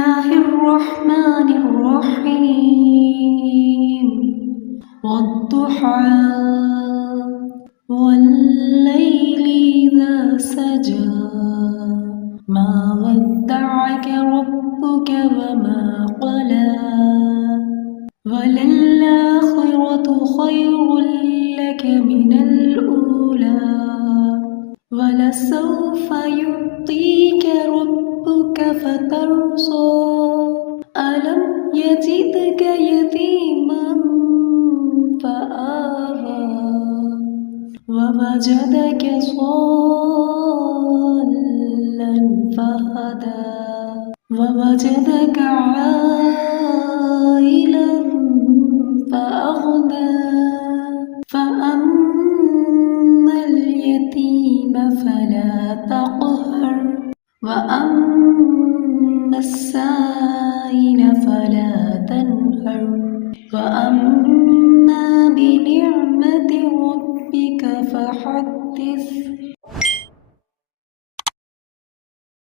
الله الرحمن الرحيم والضحى والليل إذا سجى ما ودعك ربك وما قلى وللآخرة خير لك من الأولى ولسوف يعطيك ربك فترضى ألم يجدك يتيما فآوى ووجدك ضالا فهدى ووجدك عائلا فأغنى فأما اليتيم فلا تقهر وأما السائل فلا تنهر وأما بنعمة ربك فحدث